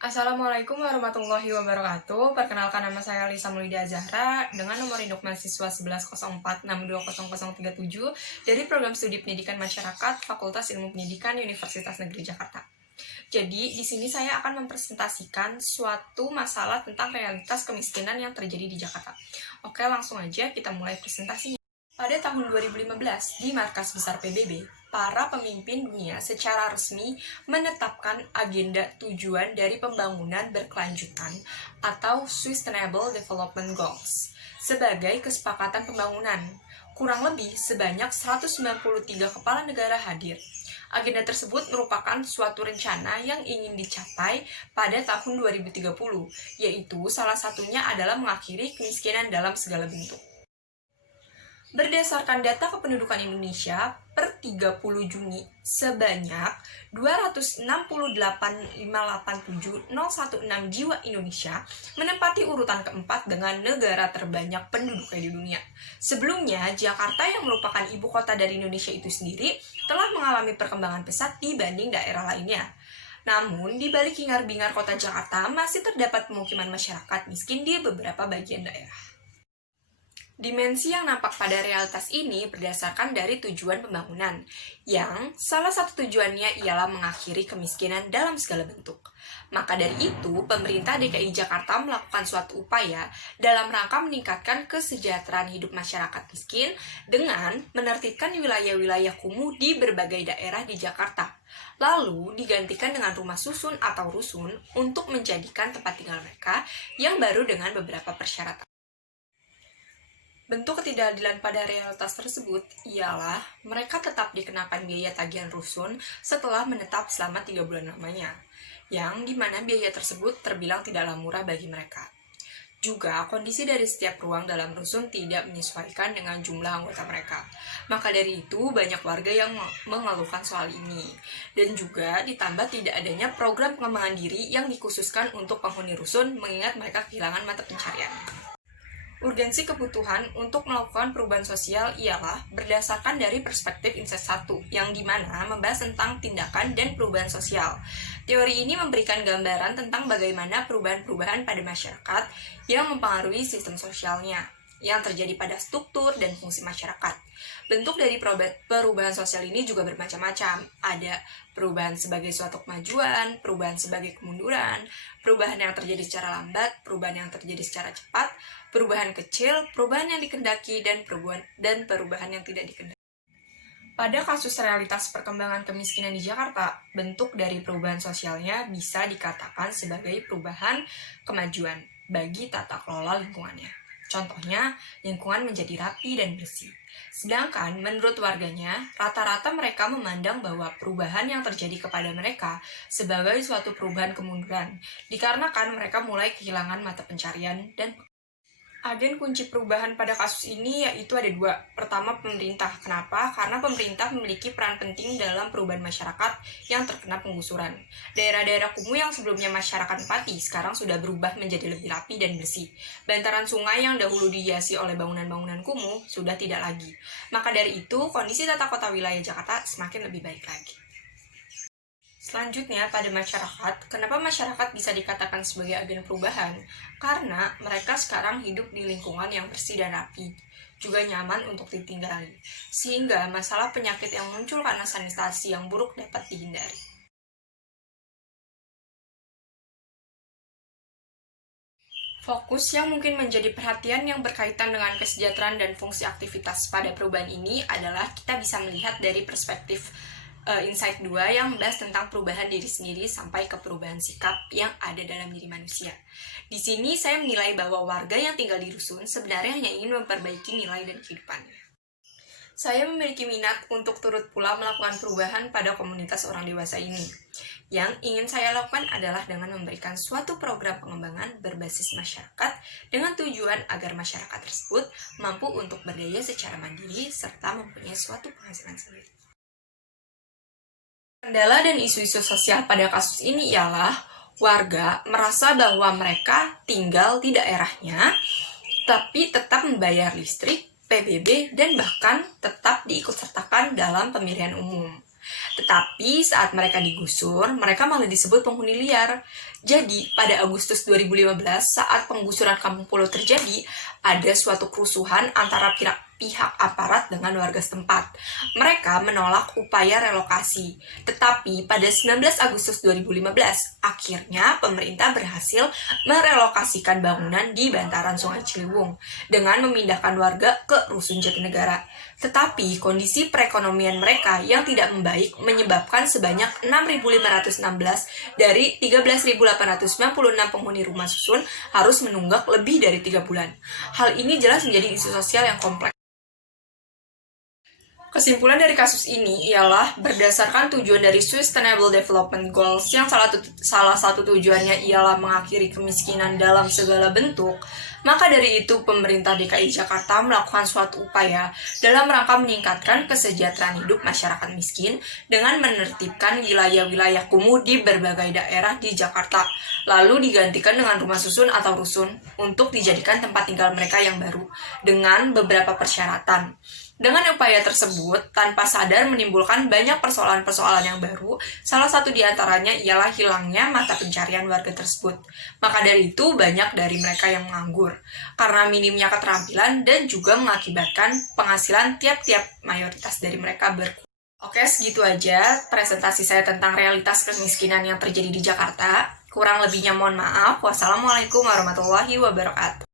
Assalamualaikum warahmatullahi wabarakatuh. Perkenalkan, nama saya Lisa Mulida Zahra dengan nomor induk mahasiswa 1104620037 dari Program Studi Pendidikan Masyarakat Fakultas Ilmu Pendidikan Universitas Negeri Jakarta. Jadi, di sini saya akan mempresentasikan suatu masalah tentang realitas kemiskinan yang terjadi di Jakarta. Oke, langsung aja kita mulai presentasinya. Pada tahun 2015, di Markas Besar PBB, para pemimpin dunia secara resmi menetapkan agenda tujuan dari pembangunan berkelanjutan atau Sustainable Development Goals sebagai kesepakatan pembangunan. Kurang lebih sebanyak 193 kepala negara hadir. Agenda tersebut merupakan suatu rencana yang ingin dicapai pada tahun 2030, yaitu salah satunya adalah mengakhiri kemiskinan dalam segala bentuk. Berdasarkan data kependudukan Indonesia, per 30 Juni, sebanyak 268.587.016 jiwa Indonesia menempati urutan keempat dengan negara terbanyak penduduknya di dunia. Sebelumnya, Jakarta yang merupakan ibu kota dari Indonesia itu sendiri telah mengalami perkembangan pesat dibanding daerah lainnya. Namun, di balik hingar-bingar kota Jakarta masih terdapat pemukiman masyarakat miskin di beberapa bagian daerah. Dimensi yang nampak pada realitas ini berdasarkan dari tujuan pembangunan, yang salah satu tujuannya ialah mengakhiri kemiskinan dalam segala bentuk. Maka dari itu, pemerintah DKI Jakarta melakukan suatu upaya dalam rangka meningkatkan kesejahteraan hidup masyarakat miskin dengan menertibkan wilayah-wilayah kumuh di berbagai daerah di Jakarta. Lalu digantikan dengan rumah susun atau rusun untuk menjadikan tempat tinggal mereka yang baru dengan beberapa persyaratan. Bentuk ketidakadilan pada realitas tersebut ialah mereka tetap dikenakan biaya tagihan rusun setelah menetap selama 3 bulan lamanya, yang dimana biaya tersebut terbilang tidaklah murah bagi mereka. Juga, kondisi dari setiap ruang dalam rusun tidak menyesuaikan dengan jumlah anggota mereka. Maka dari itu, banyak warga yang mengeluhkan soal ini. Dan juga ditambah tidak adanya program pengembangan diri yang dikhususkan untuk penghuni rusun mengingat mereka kehilangan mata pencarian. Urgensi kebutuhan untuk melakukan perubahan sosial ialah berdasarkan dari perspektif Insight 1, yang dimana membahas tentang tindakan dan perubahan sosial. Teori ini memberikan gambaran tentang bagaimana perubahan-perubahan pada masyarakat yang mempengaruhi sistem sosialnya, yang terjadi pada struktur dan fungsi masyarakat. Bentuk dari perubahan sosial ini juga bermacam-macam. Ada perubahan sebagai suatu kemajuan, perubahan sebagai kemunduran, perubahan yang terjadi secara lambat, perubahan yang terjadi secara cepat, perubahan kecil, perubahan yang dikehendaki, dan perubahan yang tidak dikehendaki. Pada kasus realitas perkembangan kemiskinan di Jakarta, bentuk dari perubahan sosialnya bisa dikatakan sebagai perubahan kemajuan bagi tata kelola lingkungannya. Contohnya, lingkungan menjadi rapi dan bersih. Sedangkan menurut warganya, rata-rata mereka memandang bahwa perubahan yang terjadi kepada mereka sebagai suatu perubahan kemunduran, dikarenakan mereka mulai kehilangan mata pencarian dan agen kunci perubahan pada kasus ini yaitu ada dua. Pertama, pemerintah. Kenapa? Karena pemerintah memiliki peran penting dalam perubahan masyarakat yang terkena penggusuran. Daerah-daerah kumuh yang sebelumnya masyarakat empati sekarang sudah berubah menjadi lebih rapi dan bersih. Bantaran sungai yang dahulu dihiasi oleh bangunan-bangunan kumuh sudah tidak lagi. Maka dari itu, kondisi tata kota wilayah Jakarta semakin lebih baik lagi. Selanjutnya, pada masyarakat, kenapa masyarakat bisa dikatakan sebagai agen perubahan? Karena mereka sekarang hidup di lingkungan yang bersih dan rapi, juga nyaman untuk ditinggali, sehingga masalah penyakit yang muncul karena sanitasi yang buruk dapat dihindari. Fokus yang mungkin menjadi perhatian yang berkaitan dengan kesejahteraan dan fungsi aktivitas pada perubahan ini adalah kita bisa melihat dari perspektif Insight 2 yang membahas tentang perubahan diri sendiri sampai ke perubahan sikap yang ada dalam diri manusia. Di sini saya menilai bahwa warga yang tinggal di rusun sebenarnya hanya ingin memperbaiki nilai dan kehidupannya. Saya memiliki minat untuk turut pula melakukan perubahan pada komunitas orang dewasa ini. Yang ingin saya lakukan adalah dengan memberikan suatu program pengembangan berbasis masyarakat dengan tujuan agar masyarakat tersebut mampu untuk berdaya secara mandiri serta mempunyai suatu penghasilan sendiri. Kendala dan isu-isu sosial pada kasus ini ialah warga merasa bahwa mereka tinggal di daerahnya, tapi tetap membayar listrik, PBB, dan bahkan tetap diikutsertakan dalam pemilihan umum. Tetapi saat mereka digusur, mereka malah disebut penghuni liar. Jadi, pada Agustus 2015, saat penggusuran Kampung Pulau terjadi, ada suatu kerusuhan antara pihak aparat dengan warga setempat. Mereka menolak upaya relokasi. Tetapi pada 19 Agustus 2015, akhirnya pemerintah berhasil merelokasikan bangunan di bantaran Sungai Ciliwung dengan memindahkan warga ke Rusun Jatinegara. Tetapi kondisi perekonomian mereka yang tidak membaik menyebabkan sebanyak 6.516 dari 13.896 penghuni rumah susun harus menunggak lebih dari 3 bulan. Hal ini jelas menjadi isu sosial yang kompleks. Kesimpulan dari kasus ini ialah berdasarkan tujuan dari Sustainable Development Goals yang salah satu tujuannya ialah mengakhiri kemiskinan dalam segala bentuk, maka dari itu pemerintah DKI Jakarta melakukan suatu upaya dalam rangka meningkatkan kesejahteraan hidup masyarakat miskin dengan menertibkan wilayah-wilayah kumuh di berbagai daerah di Jakarta, lalu digantikan dengan rumah susun atau rusun untuk dijadikan tempat tinggal mereka yang baru dengan beberapa persyaratan. Dengan upaya tersebut, tanpa sadar menimbulkan banyak persoalan-persoalan yang baru, salah satu di antaranya ialah hilangnya mata pencarian warga tersebut. Maka dari itu, banyak dari mereka yang menganggur, karena minimnya keterampilan dan juga mengakibatkan penghasilan tiap-tiap mayoritas dari mereka berkurang. Oke, segitu aja presentasi saya tentang realitas kemiskinan yang terjadi di Jakarta. Kurang lebihnya mohon maaf. Wassalamualaikum warahmatullahi wabarakatuh.